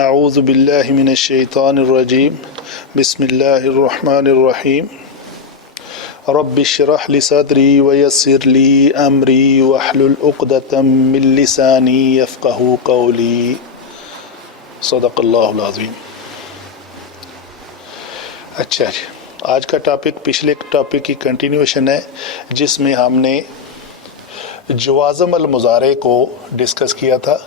اعوذ باللہ من الشیطان الرجیم بسم اللہ الرحمن الرحیم رب اشرح لی صدری ویسر لی امری واحلل عقدۃ من لسانی یفقہوا قولی صدق اللہ العظیم۔ اچھا جی، آج کا ٹاپک پچھلے ٹاپک کی کنٹینیوشن ہے جس میں ہم نے جوازم المضارع کو ڈسکس کیا تھا،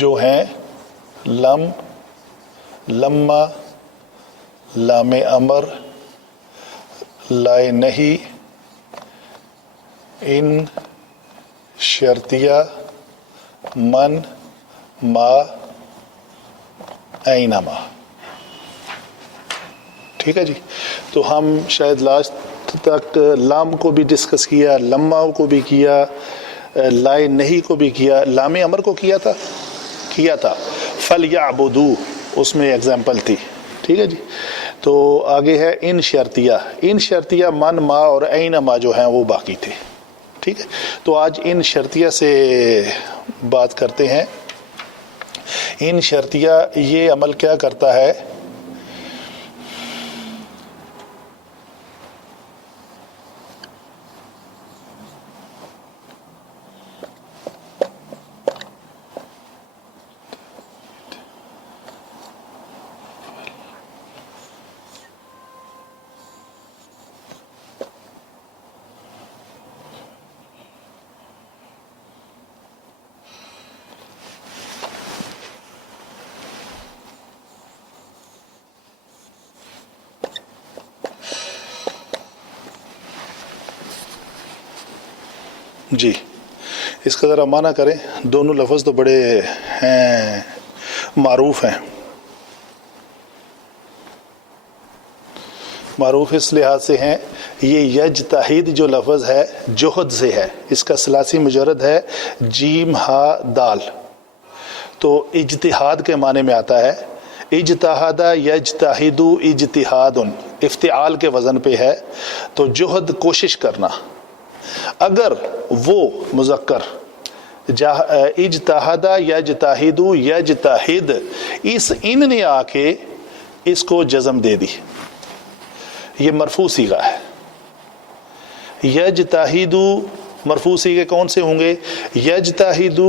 جو ہیں لم، لما، لام امر، لائے نہیں، ان، شرطیہ، من، ما، اینما۔ ٹھیک ہے جی، تو ہم شاید لاسٹ تک لام کو بھی ڈسکس کیا، لما کو بھی کیا، لائے نہیں کو بھی کیا، لام امر کو کیا تھا فَلْيَعْبُدُوا، اس میں ایگزامپل تھی۔ ٹھیک ہے جی، تو آگے ہے ان شرطیہ، ان شرطیہ من، ما اور اینما جو ہیں وہ باقی تھے۔ ٹھیک ہے، تو آج ان شرطیہ سے بات کرتے ہیں۔ ان شرطیہ یہ عمل کیا کرتا ہے؟ جی، اس کا ذرا معنی کریں، دونوں لفظ تو بڑے ہیں، معروف ہیں۔ معروف اس لحاظ سے ہیں، یہ یجتہد جو لفظ ہے جہد سے ہے، اس کا ثلاثی مجرد ہے جیم ہا دال، تو اجتہاد کے معنی میں آتا ہے۔ اجتہاد یجتہد اجتہاد، افتعال کے وزن پہ ہے، تو جہد کوشش کرنا۔ اگر وہ مذکر اجتہد یجتہد یجتہد، اس ان نے آ کے اس کو جزم دے دی، یہ مرفوع صیغہ ہے۔ یجتہد مرفوع صیغے کون سے ہوں گے؟ یجتہد،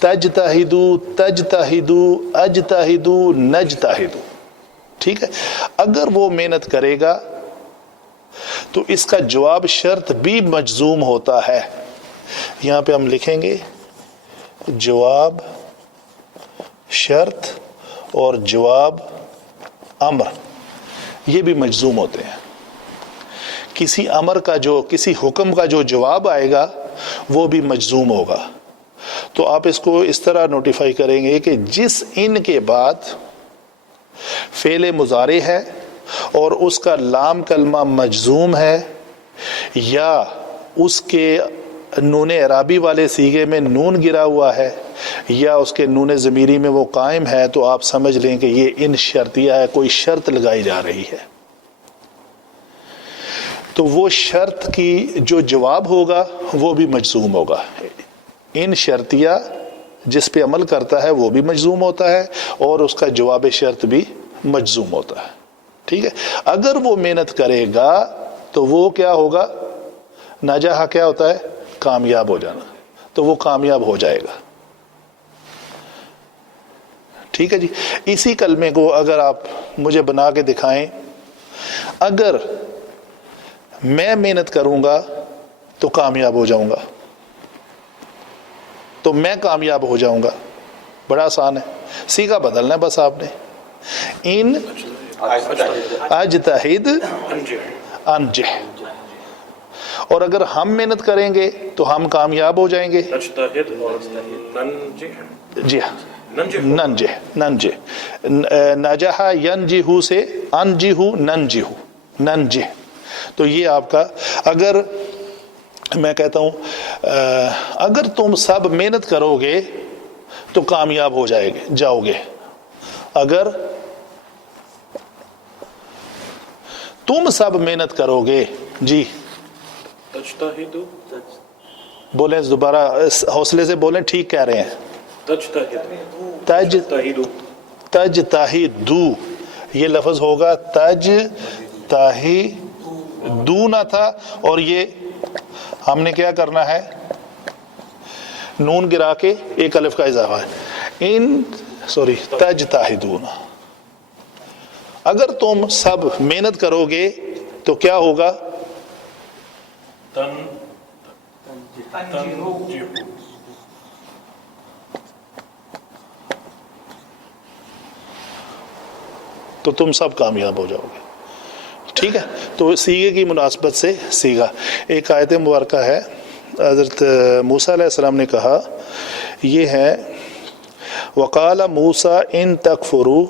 تجتہد، تجتہد، اجتہد، نجتہد۔ ٹھیک ہے، اگر وہ محنت کرے گا تو اس کا جواب شرط بھی مجزوم ہوتا ہے۔ یہاں پہ ہم لکھیں گے جواب شرط اور جواب امر، یہ بھی مجزوم ہوتے ہیں۔ کسی امر کا کسی حکم کا جو جواب آئے گا وہ بھی مجزوم ہوگا۔ تو آپ اس کو اس طرح نوٹیفائی کریں گے کہ جس ان کے بعد فعل مضارع ہے اور اس کا لام کلمہ مجزوم ہے، یا اس کے نون اعرابی والے صیغے میں نون گرا ہوا ہے، یا اس کے نون ضمیری میں وہ قائم ہے، تو آپ سمجھ لیں کہ یہ ان شرطیہ ہے، کوئی شرط لگائی جا رہی ہے۔ تو وہ شرط کی جو جواب ہوگا وہ بھی مجزوم ہوگا۔ ان شرطیہ جس پہ عمل کرتا ہے وہ بھی مجزوم ہوتا ہے، اور اس کا جواب شرط بھی مجزوم ہوتا ہے۔ ٹھیک ہے، اگر وہ محنت کرے گا تو وہ کیا ہوگا؟ ناجاہ کیا ہوتا ہے؟ کامیاب ہو جانا، تو وہ کامیاب ہو جائے گا۔ ٹھیک ہے جی، اسی کلمے کو اگر آپ مجھے بنا کے دکھائیں، اگر میں محنت کروں گا تو کامیاب ہو جاؤں گا، تو میں کامیاب ہو جاؤں گا، بڑا آسان ہے، صیغہ بدلنا ہے بس آپ نے۔ ان اجتہد انجح، اور اگر ہم محنت کریں گے تو ہم کامیاب ہو جائیں گے۔ جی ہاں، ننجح، ننجح، نجح ینجح سے انجح ننجح، ننجح۔ تو یہ آپ کا، اگر میں کہتا ہوں اگر تم سب محنت کرو گے تو کامیاب ہو جاؤ گے، اگر تم سب محنت کرو گے، جی بولیں دوبارہ حوصلے سے بولیں, ٹھیک کہہ رہے ہیں. تجتہدو, یہ لفظ ہوگا تجتہدو نہ تھا, اور یہ ہم نے کیا کرنا ہے, نون گرا کے ایک الف کا اضافہ ہے. تجتہدون, اگر تم سب محنت کرو گے تو کیا ہوگا, تو تم سب کامیاب ہو جاؤ گے. ٹھیک ہے, تو سیغے کی مناسبت سے سیغہ. ایک آیت مبارکہ ہے, حضرت موسیٰ علیہ السلام نے کہا, یہ ہے وقال موسیٰ ان تکفروا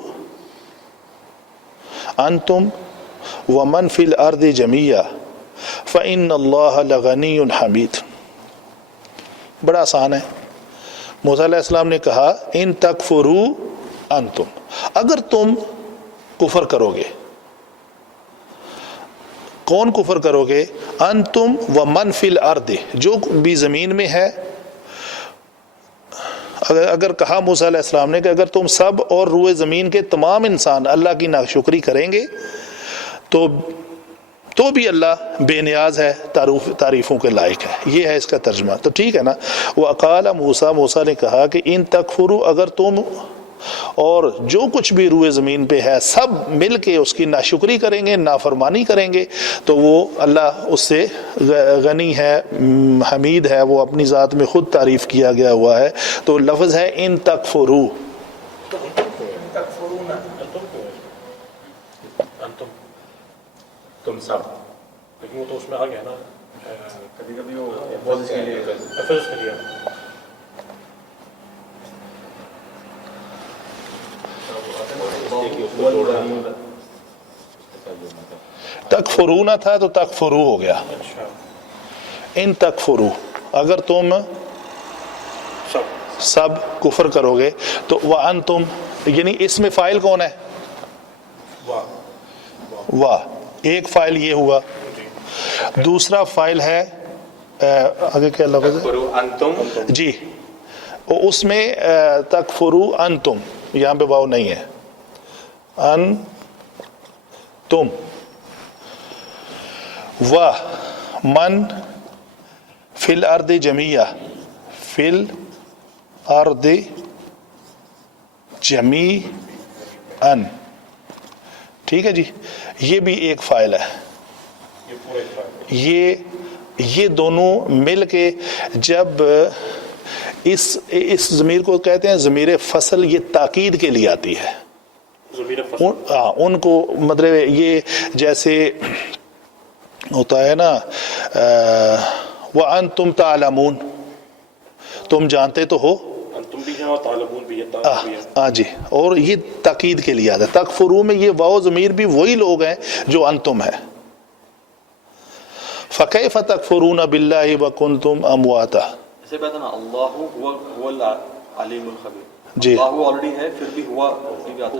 انتم ومن فی الارض جمیعا فإن اللہ لغنی حمید. بڑا آسان ہے. موسیٰ علیہ السلام نے کہا ان تکفروا انتم, اگر تم کفر کرو گے. کون کفر کرو گے, انتم ومن فی الارض, جو بھی زمین میں ہے. اگر کہا موسیٰ علیہ السلام نے کہ اگر تم سب اور روئے زمین کے تمام انسان اللہ کی ناشکری کریں گے تو بھی اللہ بے نیاز ہے, تعریفوں کے لائق ہے. یہ ہے اس کا ترجمہ. تو ٹھیک ہے نا. وقال موسیٰ, موسیٰ نے کہا کہ ان تکفروا, اگر تم اور جو کچھ بھی روئے زمین پہ ہے سب مل کے اس کی ناشکری کریں گے, نافرمانی کریں گے, تو وہ اللہ اس سے غنی ہے, حمید ہے, وہ اپنی ذات میں خود تعریف کیا گیا ہوا ہے. تو لفظ ہے ان تکفروا. تم سب, لیکن وہ تو اس میں آ گیا نا, کبھی کبھی وہ تکفرون تھا تو تکفرو ہو گیا. ان تکفرو, اگر تم سب کفر کرو گے تو وانتم, یعنی اس میں فاعل کون ہے, واہ. ایک فاعل یہ ہوا, دوسرا فاعل ہے آگے کیا لفظ ہے, جی, اس میں تکفرو انتم, یہاں پہ واو نہیں ہے, ان تم. واہ من فی الارض جمیعا, فی الارض جمیعا. ٹھیک ہے جی. یہ بھی ایک فاعل ہے. یہ دونوں مل کے جب اس ضمیر کو کہتے ہیں ضمیر فصل, یہ تاکید کے لیے آتی ہے. ان کو مطلب یہ جیسے ہوتا ہے نا, وَأَنْتُمْ تَعْلَمُونَ, تم جانتے تو ہو, ہاں جی, اور یہ تاکید کے لیے آتا ہے. تکفرو میں یہ واو ضمیر بھی وہی لوگ ہیں جو انتم ہے. فَكَيْفَ تَكْفُرُونَ بِاللَّهِ وَكُنْتُمْ أَمْوَاتًا, اسے کہتے ہیں نا اللہ هو العلیم الخبیر. جی, اللہ آلریڈی ہے,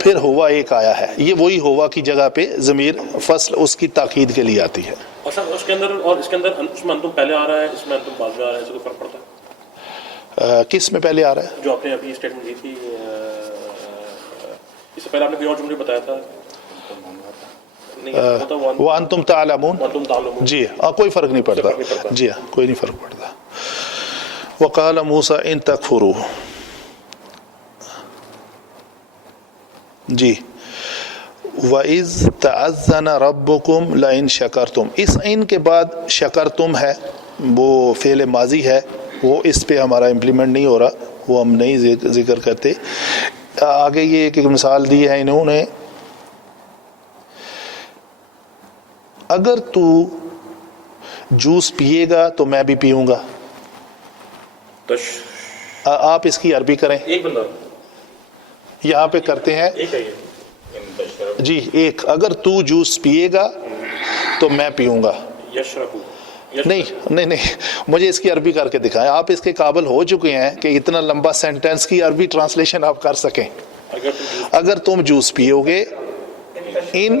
پھر ہوا ایک آیا ہے. یہ وہی ہوا کی جگہ پہ ضمیر فصل اس کی تاکید کے لیے آتی ہے. اور سر اس کے اندر, اور اس کے اندر اس میں انتم پہلے آ رہا ہے, اس میں انتم بعد میں آ رہا ہے, اس کو فرق پڑتا ہے. کس میں پہلے آ رہا ہے, جو آپ نے ابھی اسٹیٹمنٹ دی تھی, اس سے پہلے آپ نے کوئی اور جملے بتایا تھا, وَأَنْتُمْ تَعْلَمُونَ, جی کوئی فرق نہیں پڑتا, جی ہاں کوئی نہیں فرق پڑتا. وَقَالَ مُوسَىٰ إِن تَكْفُرُوا, جی, وَإِذْ تَعَذَّنَ رَبُّكُمْ لَئِن شَكَرْتُمْ. اس ان کے بعد شکرتم ہے, وہ فعل ماضی ہے, وہ اس پہ ہمارا امپلیمنٹ نہیں ہو رہا, وہ ہم نہیں ذکر کرتے. آگے یہ ایک مثال دی ہے انہوں نے, اگر تو جوس پیے گا تو میں بھی پیوں گا. آپ اس کی عربی کریں. ایک بندہ یہاں پہ کرتے ہیں جی, ایک, اگر تو جوس پیے گا تو میں پیوں گا. نہیں, مجھے اس کی عربی کر کے دکھائیں. آپ اس کے قابل ہو چکے ہیں کہ اتنا لمبا سینٹینس کی عربی ٹرانسلیشن آپ کر سکیں. اگر تم جوس پیو گے, ان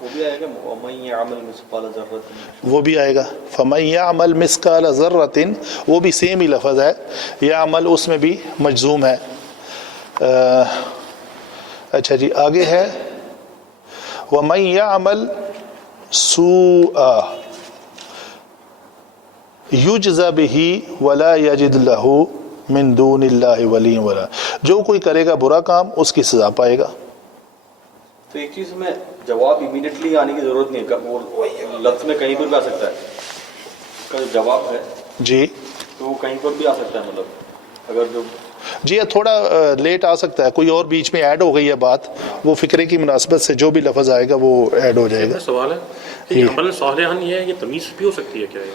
وہ بھی آئے گا وَمَن يَعْمَلْ مِثْقَالَ ذَرَّةٍ، وہ بھی آئے گا فَمَن يَعْمَلْ مِثْقَالَ ذَرَّةٍ، وہ بھی سیم ہی لفظ ہے، يعمل اس میں بھی مجزوم ہے۔ اچھا جی آگے ہے وَمَن يَعْمَلْ سُوءًا يُجْزَ بِهِ وَلَا يَجِدْ لَهُ مِن دُونِ اللَّهِ وَلِيٌّ وَلَا، جو کوئی کرے گا برا کام اس کی سزا پائے گا۔ تو ایک چیز میں جواب امیڈیٹلی آنے کی ضرورت نہیں ہے، وہ لفظ میں کہیں پر بھی آ سکتا ہے، اس کا جو جواب ہے جی تو وہ کہیں پر بھی آ سکتا ہے، مطلب اگر جو جی تھوڑا لیٹ آ سکتا ہے، کوئی اور بیچ میں ایڈ ہو گئی ہے بات، وہ فکرے کی مناسبت سے جو بھی لفظ آئے گا وہ ایڈ ہو جائے گا۔ سوال ہے کہ عمل صالحاً یہ ہے، یہ تمیز بھی ہو سکتی ہے کیا یہ؟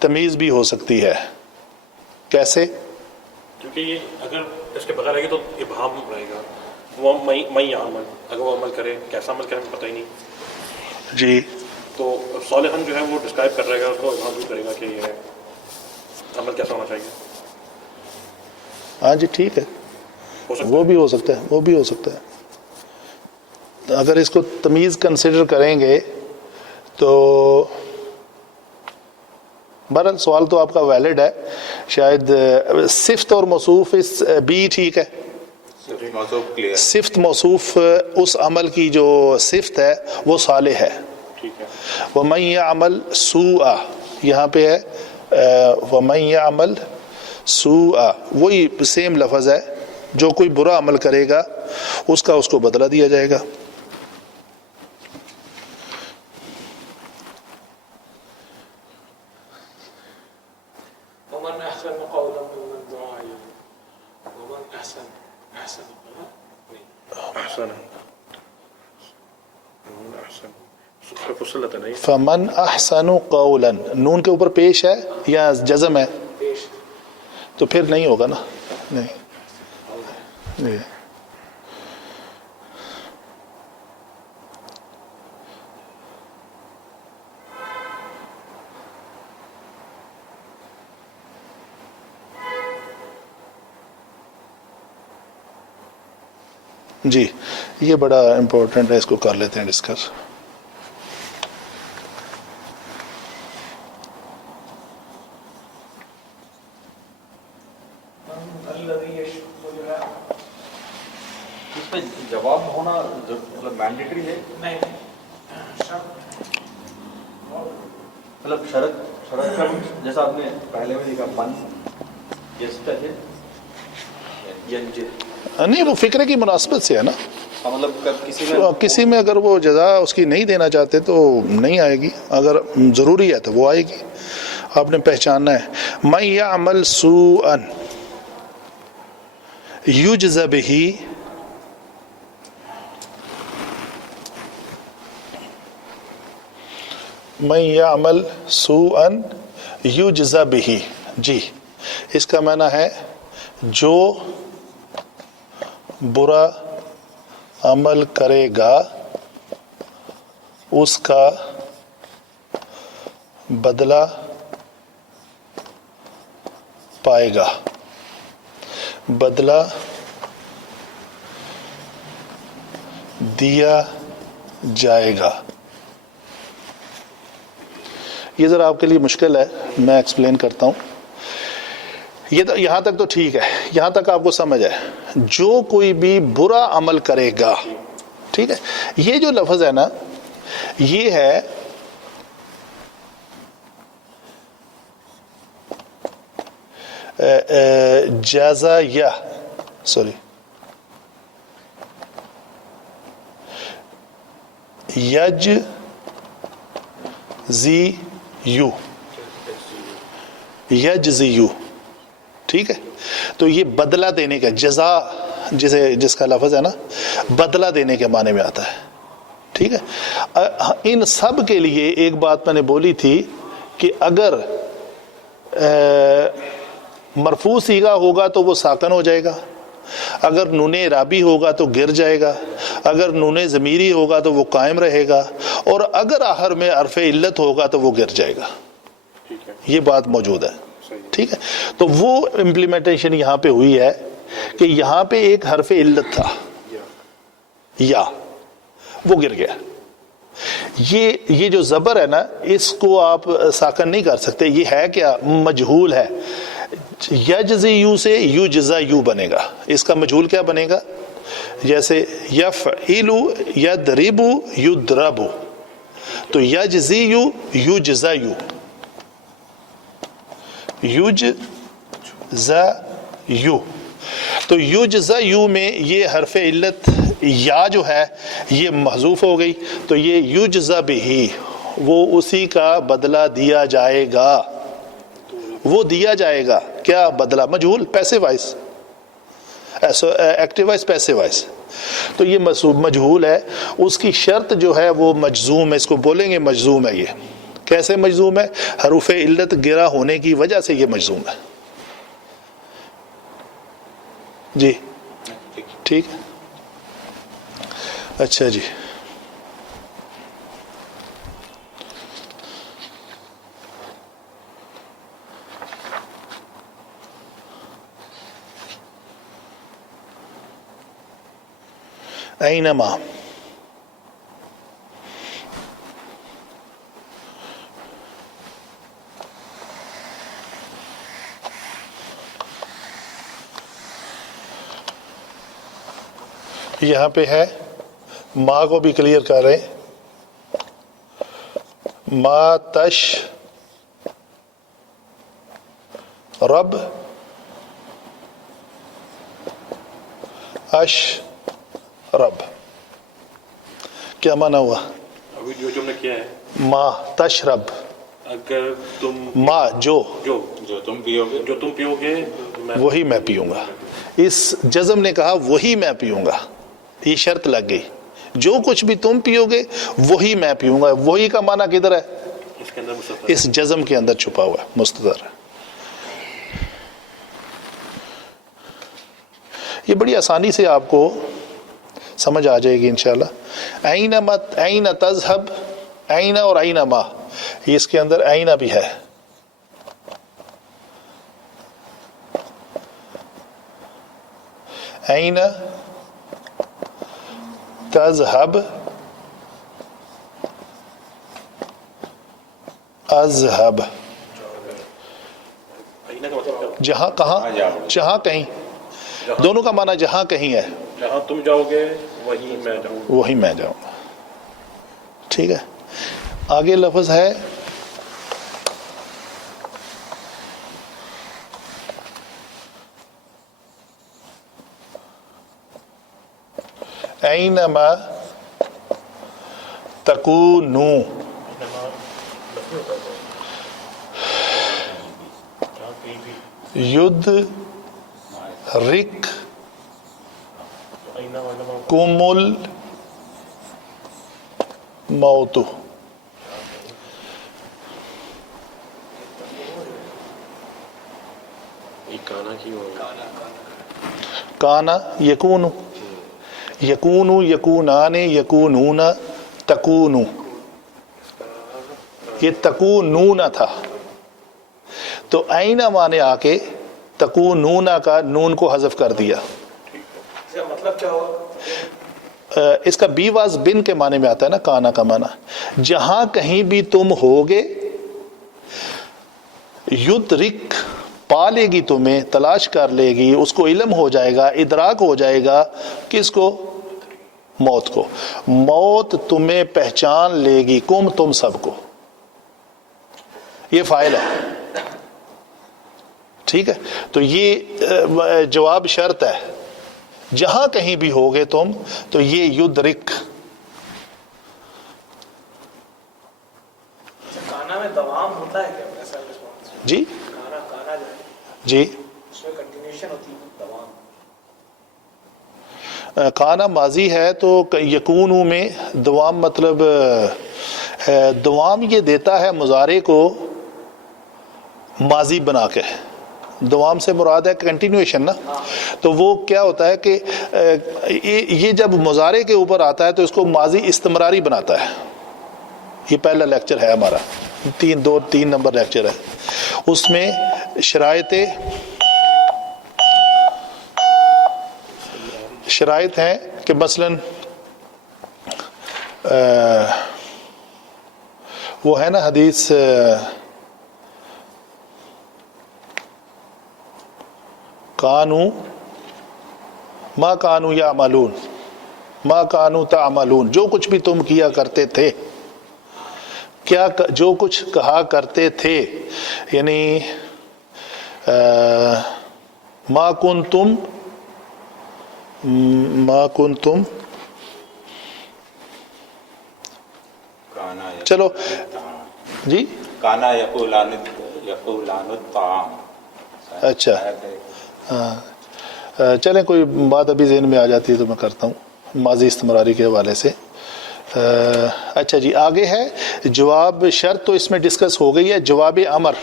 تمیز بھی ہو سکتی ہے، کیسے؟ کیونکہ یہ اگر اس کے بغیر رہے گا تو ابہام رہے گا، وہ میں عمل، اگر وہ عمل کرے کیسا عمل کرے پتہ ہی نہیں، جی تو صالحاً جو ہے وہ ڈسکرائب کر رہے گا، اس کو ابہام بھی کرے گا کہ یہ عمل کیسا ہونا چاہیے۔ ہاں جی ٹھیک ہے، ہو سکتا وہ بھی ہو سکتا ہے، وہ بھی ہو سکتا ہے۔ اگر اس کو تمیز کنسیڈر کریں گے تو بہرحال سوال تو آپ کا ویلڈ ہے، شاید صفت اور موصوف اس بھی ٹھیک ہے، صفت موصوف اس عمل کی جو صفت ہے وہ صالح ہے۔ ٹھیک ہے، وَمَن يَعْمَلْ سُوءًا یہاں پہ ہے وَمَن يَعْمَلْ سُوءًا، وہی سیم لفظ ہے، جو کوئی برا عمل کرے گا اس کا اس کو بدلہ دیا جائے گا۔ ومن أحسن قولا ممن دعا إلى الله ومن أحسن قولا احسن فصلت نہیں، فَمَنْ أَحْسَنُ قَوْلًا نون کے اوپر پیش ہے یا جزم ہے؟ پیش تو پھر نہیں ہوگا نا، نہیں جی یہ بڑا امپورٹنٹ ہے، اس کو کر لیتے ہیں ڈسکس۔ الذي يشكر اس پہ جواب ہونا مطلب مینڈیٹری ہے، نہیں مطلب شرط کا جیسا آپ نے پہلے میں دیکھا من یستجب ینجد، نہیں وہ فکرے کی مناسبت سے ہے نا، مطلب کسی میں اگر وہ جزا اس کی نہیں دینا چاہتے تو نہیں آئے گی، اگر ضروری ہے تو وہ آئے گی، آپ نے پہچاننا ہے۔ من یعمل سوءا یجز بہ من یعمل سوءا یجز بہ، جی اس کا معنی ہے جو برا عمل کرے گا اس کا بدلہ پائے گا، بدلہ دیا جائے گا۔ یہ ذرا آپ کے لیے مشکل ہے، میں ایکسپلین کرتا ہوں۔ یہ تو یہاں تک تو ٹھیک ہے، یہاں تک آپ کو سمجھ ہے، جو کوئی بھی برا عمل کرے گا، ٹھیک ہے، یہ جو لفظ ہے نا یہ ہے جزایہ، سوری یجزیو، یجزیو، ٹھیک ہے، تو یہ بدلہ دینے کا، جزا جس کا لفظ ہے نا بدلہ دینے کے معنی میں آتا ہے، ٹھیک ہے۔ ان سب کے لیے ایک بات میں نے بولی تھی کہ اگر مرفوع صیغہ ہوگا تو وہ ساکن ہو جائے گا، اگر نون اعرابی ہوگا تو گر جائے گا، اگر نون ضمیری ہوگا تو وہ قائم رہے گا، اور اگر آخر میں حرف علت ہوگا تو وہ گر جائے گا، یہ بات موجود ہے، ٹھیک ہے۔ تو وہ امپلیمنٹیشن یہاں پہ ہوئی ہے کہ یہاں پہ ایک حرف علت تھا یا، وہ گر گیا. یہ جو زبر ہے نا اس کو آپ ساکن نہیں کر سکتے. یہ ہے کیا؟ مجہول ہے. یجزی یو سے یو جزا یو بنے گا. اس کا مجہول کیا بنے گا؟ جیسے یفعلو یضربو یضربو، تو یجزی یو یو جزا یو، یجزا یو. تو یجزا یو میں یہ حرف علت یا جو ہے یہ محذوف ہو گئی، تو یہ یجزا بہی، وہ اسی کا بدلہ دیا جائے گا. وہ دیا جائے گا کیا بدلہ؟ مجہول، پیسے وائز، ایکٹیو وائز، پیسے وائز. تو یہ مجہول ہے. اس کی شرط جو ہے وہ مجزوم ہے. اس کو بولیں گے مجزوم ہے. یہ کیسے مجزوم ہے؟ حروف علت گرا ہونے کی وجہ سے یہ مجزوم ہے. جی ٹھیک ہے. اچھا جی، اینما، یہاں پہ ہے ماں کو بھی کلیئر کر رہے ہیں. ما تش رب اش رب، کیا معنی ہوا؟ ابھی جو تم نے کیا ہے، ما تشرب، اگر تم ما جو تم پیو گے وہی میں پیوں گا. اس جزم نے کہا وہی میں پیوں گا، یہ شرط لگ گئی. جو کچھ بھی تم پیو گے وہی میں پیوں گا. وہی کا معنی کدھر ہے؟ اس کے اندر مستتر، اس جزم کے اندر چھپا ہوا ہے، مستتر. یہ بڑی آسانی سے آپ کو سمجھ آ جائے گی انشاءاللہ. این تذهب، این اور این ما، اس کے اندر این بھی ہے. این تذهب اذهب، جہاں، کہاں، جہاں کہیں، دونوں کا معنی جہاں کہیں ہے. جہاں تم جاؤ گے وہیں میں جاؤں گا. وہی میں جاؤں گا. ٹھیک ہے. آگے لفظ ہے اینما تکونو، ید رک کمل موتو. کانا کی کانا یکونو، یکونو، یکونان، یکونون، تکونو. یہ تکونون تھا، تو اینا مانے آ کے تکونون کا نون کو حذف کر دیا. اس کا مطلب کیا ہوا؟ اس کا بی واز بن کے معنی میں آتا ہے نا کانا کا معنی. جہاں کہیں بھی تم ہوگے، یدرک پا لے گی تمہیں، تلاش کر لے گی، اس کو علم ہو جائے گا، ادراک ہو جائے گا. کس کو؟ موت کو. موت تمہیں پہچان لے گی، کم تم سب کو. یہ فاعل ہے. ٹھیک ہے. تو یہ جواب شرط ہے. جہاں کہیں بھی ہوگے تم، تو یہ یدرک. کانا میں دوام ہوتا ہے کیا؟ ایسا رسپانس جی کانا کانا جو ہے جی، اس میں کنٹینیوشن ہوتی ہے، دوام. کانا ماضی ہے تو یکونو میں دوام، مطلب دوام یہ دیتا ہے مضارع کو ماضی بنا کے. دوام سے مراد ہے کنٹینیوشن نا. تو وہ کیا ہوتا ہے کہ یہ جب مضارع کے اوپر آتا ہے تو اس کو ماضی استمراری بناتا ہے. یہ پہلا لیکچر ہے ہمارا، 3 نمبر لیکچر ہے. اس میں شرائط شرائط ہیں کہ مثلاً وہ ہے نا حدیث کانو ما کانو یعملون ما کانو تعملون، جو کچھ بھی تم کیا کرتے تھے، کیا جو کچھ کہا کرتے تھے، یعنی ما کنتم چلو جی کانا یقولان الطعام. اچھا ہاں چلیں کوئی بات ابھی ذہن میں آ جاتی ہے تو میں کرتا ہوں ماضی استمراری کے حوالے سے. اچھا جی آگے ہے جواب شرط، تو اس میں ڈسکس ہو گئی ہے. جواب امر،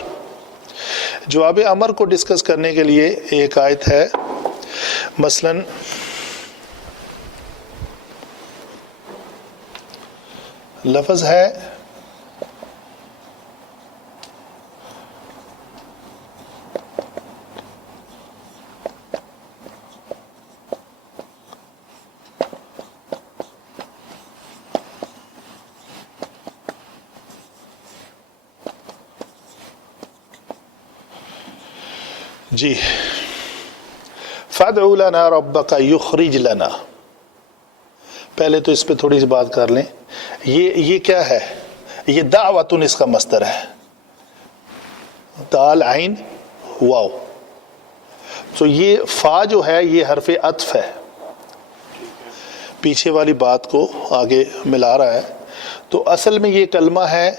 جواب امر کو ڈسکس کرنے کے لیے ایک آیت ہے، مثلاً لفظ ہے جی فادع لنا ربک یخرج لنا. پہلے تو اس پہ تھوڑی سی بات کر لیں. یہ کیا ہے؟ یہ دعوتن اس کا مصدر ہے، دال عین واو. تو یہ فا جو ہے یہ حرف عطف ہے، پیچھے والی بات کو آگے ملا رہا ہے. تو اصل میں یہ کلمہ ہے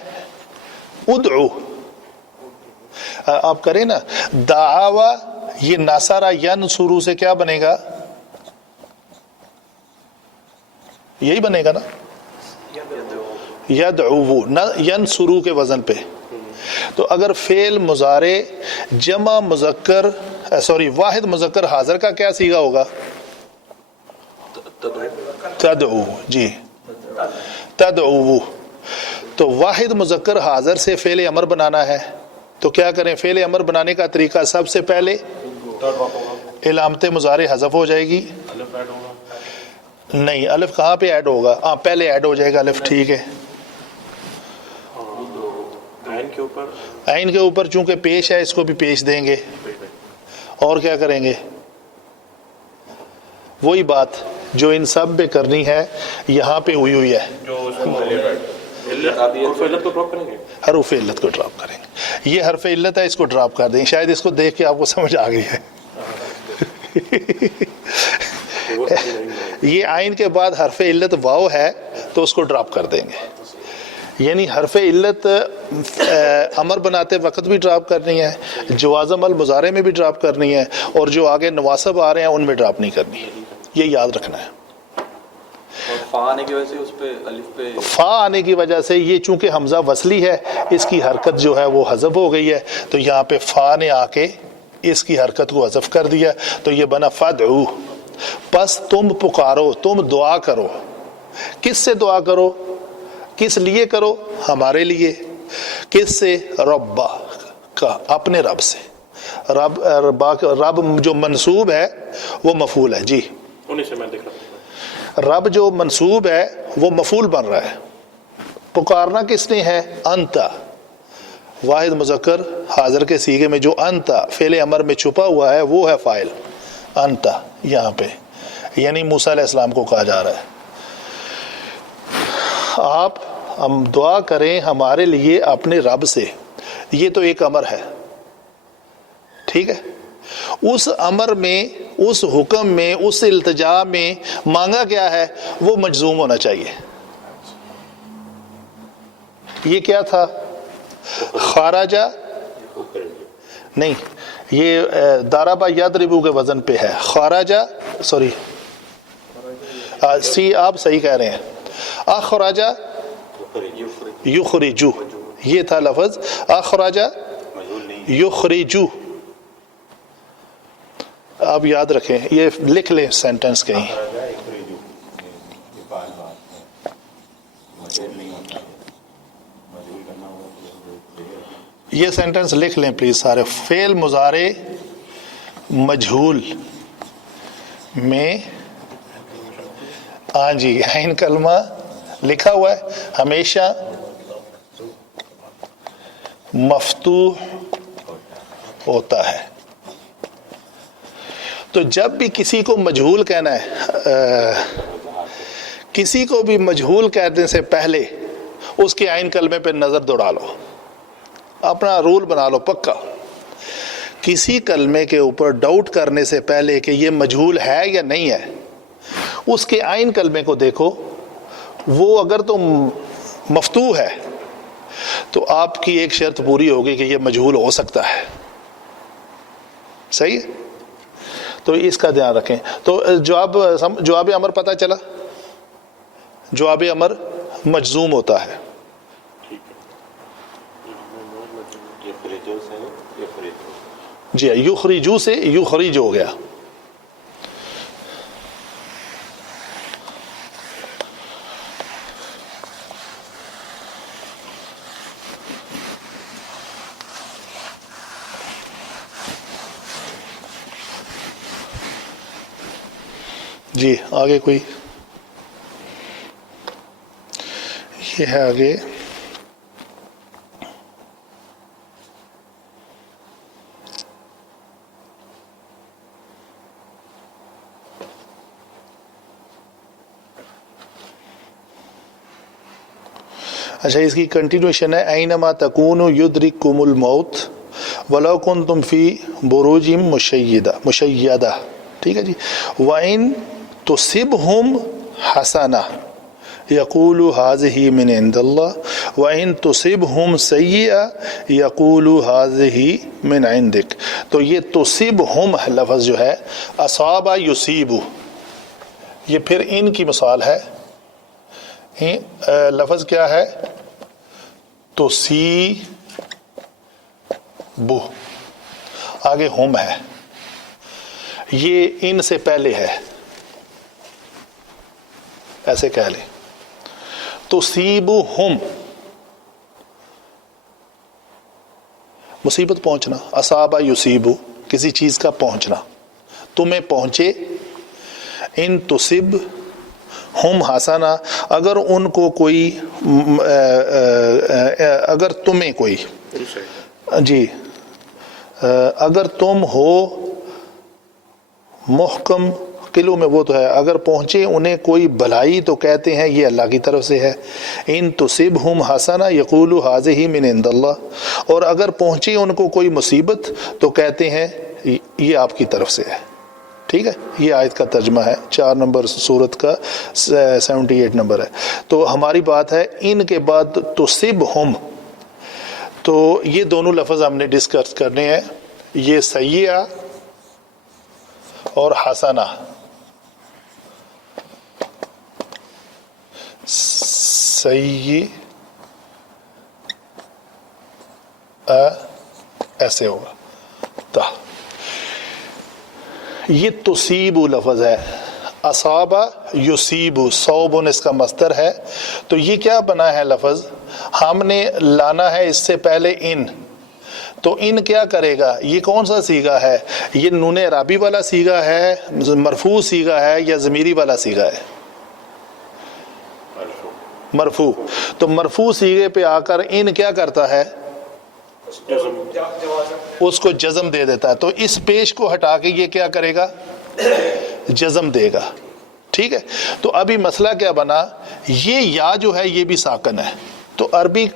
ادعو. آپ کریں نا دعوا، یہ ناصرہ ینصرو سے کیا بنے گا؟ یہی بنے گا نا، یدعو ینصرو کے وزن پہ. تو اگر فعل مضارع جمع مذکر واحد مذکر حاضر کا کیا صیغہ ہوگا؟ تدعو. جی تدعو. تو واحد مذکر حاضر سے فعل امر بنانا ہے، تو کیا کریں؟ فعل امر بنانے کا طریقہ، سب سے پہلے علامت مضارع حذف ہو جائے گی. نہیں، الف کہاں پہ ایڈ ہوگا؟ ہاں پہلے ایڈ ہو جائے گا الف، ٹھیک ہے. عین کے اوپر چونکہ پیش ہے اس کو بھی پیش دیں گے. اور کیا کریں گے؟ وہی بات جو ان سب پہ کرنی ہے یہاں پہ ہوئی ہے، حروف علت کو ڈراپ کریں گے. یہ حرف علت ہے، اس کو ڈراپ کر دیں. شاید اس کو دیکھ کے آپ کو سمجھ آ گئی ہے. یہ عین کے بعد حرف علت واو ہے تو اس کو ڈراپ کر دیں گے. یعنی حرف علت امر بناتے وقت بھی ڈراپ کرنی ہے، جوازم المضارع میں بھی ڈراپ کرنی ہے، اور جو آگے نواصب آ رہے ہیں ان میں ڈراپ نہیں کرنی. یہ یاد رکھنا ہے. فا آنے کی وجہ سے اس پہ الف پہ فا آنے کی وجہ سے یہ چونکہ حمزہ وصلی ہے، اس کی حرکت جو ہے وہ حذف ہو گئی ہے. تو یہاں پہ فا نے آ کے اس کی حرکت کو حذف کر دیا. تو یہ بنا فدعو. پس تم پکارو، تم دعا کرو. کس سے دعا کرو؟ کس لیے کرو؟ ہمارے لیے. کس سے؟ ربا کا، اپنے رب سے. رب جو منصوب ہے وہ مفعول ہے. جی انہیں سے میں دیکھ رہا ہوں. رب جو منصوب ہے وہ مفعول بن رہا ہے. پکارنا کس نے ہے؟ انتا. واحد مذکر حاضر کے صیغے میں جو انتا فعل امر میں چھپا ہوا ہے وہ ہے فاعل. انتا یہاں پہ یعنی موسیٰ علیہ السلام کو کہا جا رہا ہے آپ ہم دعا کریں ہمارے لیے اپنے رب سے. یہ تو ایک امر ہے، ٹھیک ہے. اس امر میں، اس حکم میں، اس التجا میں مانگا کیا ہے؟ وہ مجزوم ہونا چاہیے. یہ کیا تھا؟ خارجہ نہیں، یہ داربا یضربو کے وزن پہ ہے. خارجہ سوری سی آپ صحیح کہہ رہے ہیں. اخرجہ یخرجو، یہ تھا لفظ. اخرجہ یخرجو. آپ یاد رکھیں، یہ لکھ لیں سینٹنس کہیں. یہ سینٹنس لکھ لیں پلیز سارے. فعل مضارع مجہول میں ہاں جی عین کلمہ لکھا ہوا ہے ہمیشہ مفتوح ہوتا ہے. تو جب بھی کسی کو مجہول کہنا ہے، کسی کو بھی مجہول کہنے سے پہلے اس کے عین کلمے پہ نظر دوڑا لو، اپنا رول بنا لو پکا. کسی کلمے کے اوپر ڈاؤٹ کرنے سے پہلے کہ یہ مجہول ہے یا نہیں ہے، اس کے عین کلمے کو دیکھو. وہ اگر تو مفتوح ہے تو آپ کی ایک شرط پوری ہوگی کہ یہ مجہول ہو سکتا ہے. صحیح ہے؟ تو اس کا دھیان رکھیں. تو جواب امر پتہ چلا، جواب امر مجزوم ہوتا ہے. یخرجو سے یخرجو. جی یخرجو سے یخرج ہو گیا. جی آگے کوئی یہ ہے آگے اچھا اس کی کنٹینویشن ہے اینما تکونوا یدرککم الموت ولو کنتم فی بروج مشیدہ. ٹھیک ہے جی. وَإِن تُصِبْهُمْ حَسَنَةٌ يَقُولُوا هَذِهِ مِنْ عِنْدِ اللَّهِ وَإِن تُصِبْهُمْ سَيِّئَةٌ يَقُولُوا هَذِهِ مِنْ عِنْدِكَ. تو یہ تُصِبْهُمْ لفظ جو ہے اصاب یصیب، یہ پھر ان کی مثال ہے. لفظ کیا ہے؟ تصیب، آگے ہم ہے، یہ ان سے پہلے ہے، ایسے کہہ لیں. تصیبہم مصیبت پہنچنا، اصاب یصیب کسی چیز کا پہنچنا، تمہیں پہنچے. ان تصب ہم حسنا اگر ان کو کوئی اگر تمہیں کوئی جی اگر تم ہو محکم قلعوں میں، وہ تو ہے اگر پہنچے انہیں کوئی بھلائی تو کہتے ہیں یہ اللہ کی طرف سے ہے. ان تصبہم حسنہ یقولوا ھذہ من عند اللہ، اور اگر پہنچے ان کو کوئی مصیبت تو کہتے ہیں یہ آپ کی طرف سے ہے. ٹھیک ہے، یہ آیت کا ترجمہ ہے، 4 نمبر سورت کا 78 نمبر ہے. تو ہماری بات ہے ان کے بعد تصبہم، تو یہ دونوں لفظ ہم نے ڈسکس کرنے ہیں، یہ سیئہ اور حسنہ. سیئہ ایسے ہوگا. یہ تصیب لفظ ہے، اصاب یصیب، صوبن اس کا مصدر ہے. تو یہ کیا بنا ہے لفظ؟ ہم نے لانا ہے اس سے پہلے ان، تو ان کیا کرے گا؟ یہ کون سا صیغہ ہے؟ یہ نون اعرابی والا صیغہ ہے، مرفوع صیغہ ہے، یا ضمیری والا صیغہ ہے؟ مرفوع. تو مرفوع صیغے پہ آ کر ان کیا کرتا ہے؟ اس کو جزم دے دیتا ہے. تو اس پیش کو ہٹا کے یہ کیا کرے گا؟ جزم دے گا. ٹھیک ہے. تو ابھی مسئلہ کیا بنا؟ یہ یا جو ہے یہ بھی ساکن ہے. تو عربی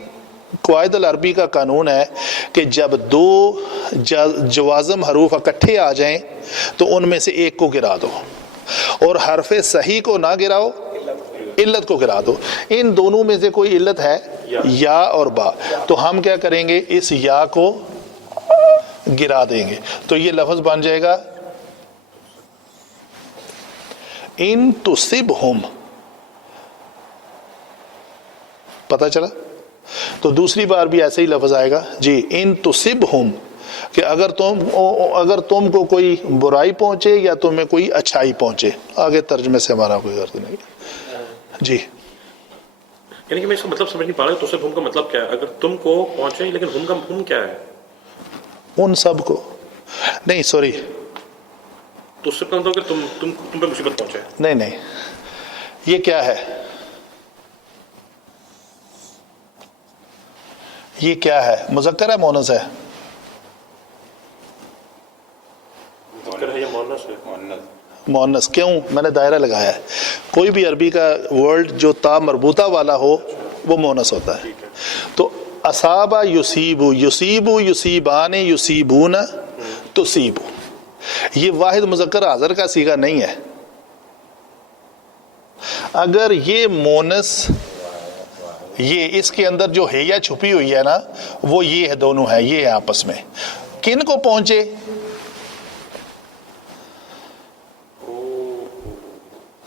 قواعد العربی کا قانون ہے کہ جب دو جوازم حروف اکٹھے آ جائیں تو ان میں سے ایک کو گرا دو، اور حرف صحیح کو نہ گراؤ، علت کو گرا دو. ان دونوں میں سے کوئی علت ہے یا اور با، تو ہم کیا کریں گے؟ اس یا کو گرا دیں گے. تو یہ لفظ بن جائے گا ان تصبہم. پتہ چلا؟ تو دوسری بار بھی ایسے ہی لفظ آئے گا جی، ان تصبہم، کہ اگر تم کو کوئی برائی پہنچے یا تمہیں کوئی اچھائی پہنچے. آگے ترجمے سے ہمارا کوئی غرض نہیں جی. یعنی کہ میں اس کا مطلب سمجھ نہیں پا رہا، تصب ہم کا مطلب کیا ہے؟ اگر تم کو پہنچے، لیکن ہم کا ہم کیا ہے؟ ان سب کو نہیں، سوری، تصب کا مطلب کہ تم پہ مصیبت پہنچے. نہیں، یہ کیا ہے؟ یہ کیا ہے؟ مذکر ہے مونس ہے؟ مذکر ہے یا مؤنث ہے؟ مؤنث مونس. کیوں؟ میں نے دائرہ لگایا ہے. کوئی بھی عربی کا ورڈ جو تا مربوطہ والا ہو وہ مونس ہوتا ہے. تو اصابہ یصیبو، یصیبو، یصیبان، یصیبون، تصیبو، یہ واحد مذکر حاضر کا صیغہ نہیں ہے. اگر یہ مونس، یہ اس کے اندر جو ہے یا چھپی ہوئی ہے نا، وہ یہ ہے، دونوں ہے، یہ ہے آپس میں. کن کو پہنچے؟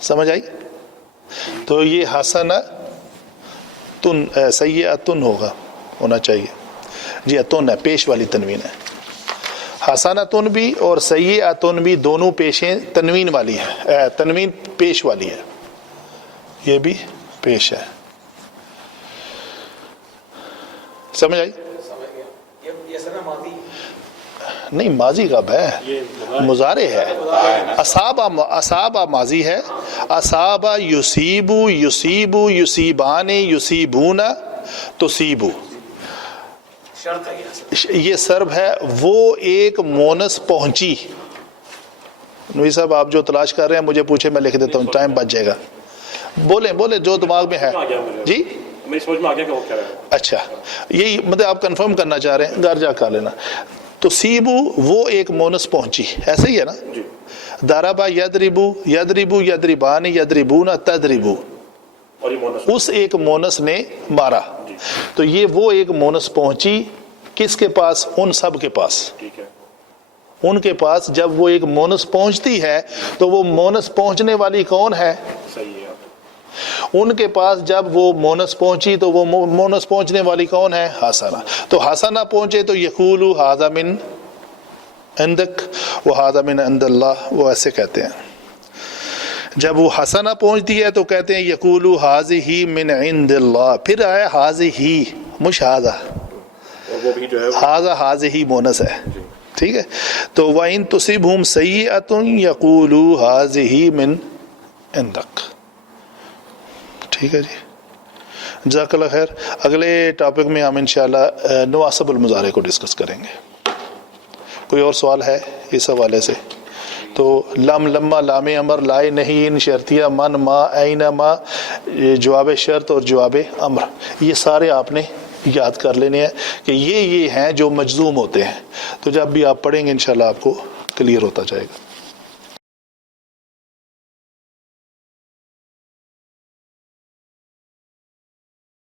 سمجھ آئی؟ تو یہ حسنہ تن سیئتن ہونا چاہیے. جی اتن ہے، پیش والی تنوین ہے. حسنتن بھی اور سیئتن بھی دونوں پیشیں تنوین والی ہے، تنوین پیش والی ہے. یہ بھی پیش ہے. سمجھ آئی؟ سمجھ گیا. یہ سنا ماضی نہیں، ماضی کب ہے؟ مضارع ہے. اصابہ ماضی ہے. اصابہ یصیبو، یصیبو، یصیبان، یصیبون، تصیبو، شرط ہے یہ. یہ سرب ہے. وہ ایک مونس پہنچی. نوی صاحب آپ جو تلاش کر رہے ہیں مجھے پوچھے، میں لکھ دیتا ہوں، ٹائم بچ جائے گا. بولیں جو دماغ میں ہے. جی میری سمجھ میں آ گیا کہ وہ کیا ہے. اچھا، یہی مطلب آپ کنفرم کرنا چاہ رہے ہیں، گھر جا کر لینا. تو سیبو وہ ایک مونس پہنچی، ایسا ہی ہے نا. ضربا یضربو، یضربو، یضربان، یضربون، تضربو، اور یہ مؤنث اس ایک مونس نے مارا. تو یہ وہ ایک مونس پہنچی کس کے پاس؟ ان سب کے پاس. ٹھیک ہے. ان کے پاس جب وہ ایک مونس پہنچتی ہے تو وہ مونس پہنچنے والی کون ہے؟ صحیح ہے. ان کے پاس جب وہ مونس پہنچی تو وہ مونس پہنچنے والی کون ہے؟ حسنہ. تو حسنہ پہنچے تو یقولو ھذا من عندک و ھذا من عند اللہ، وہ ایسے کہتے ہیں. جب وہ حسنہ پہنچتی ہے تو کہتے ہیں یقولو ھذہ من عند اللہ. پھر آیا ھذہ، مش ھذا، اور وہ بھی جو ہے ھذہ مونس ہے. ٹھیک ہے. تو وَإِن تُصِبْهُمْ سَيِّئَةٌ يَقُولُوا هَٰذِهِ مِنْ عِنْدَكَ. ٹھیک ہے جی، جزاک اللہ خیر. اگلے ٹاپک میں ہم انشاءاللہ نواصب المضارع کو ڈسکس کریں گے. کوئی اور سوال ہے اس حوالے سے؟ تو لم، لما، لام امر، لائے نہیں، ان، شرطیہ، من، ما، این، ما، جواب شرط اور جواب امر، یہ سارے آپ نے یاد کر لینے ہیں کہ یہ ہیں جو مجزوم ہوتے ہیں. تو جب بھی آپ پڑھیں گے انشاءاللہ آپ کو کلیئر ہوتا جائے گا.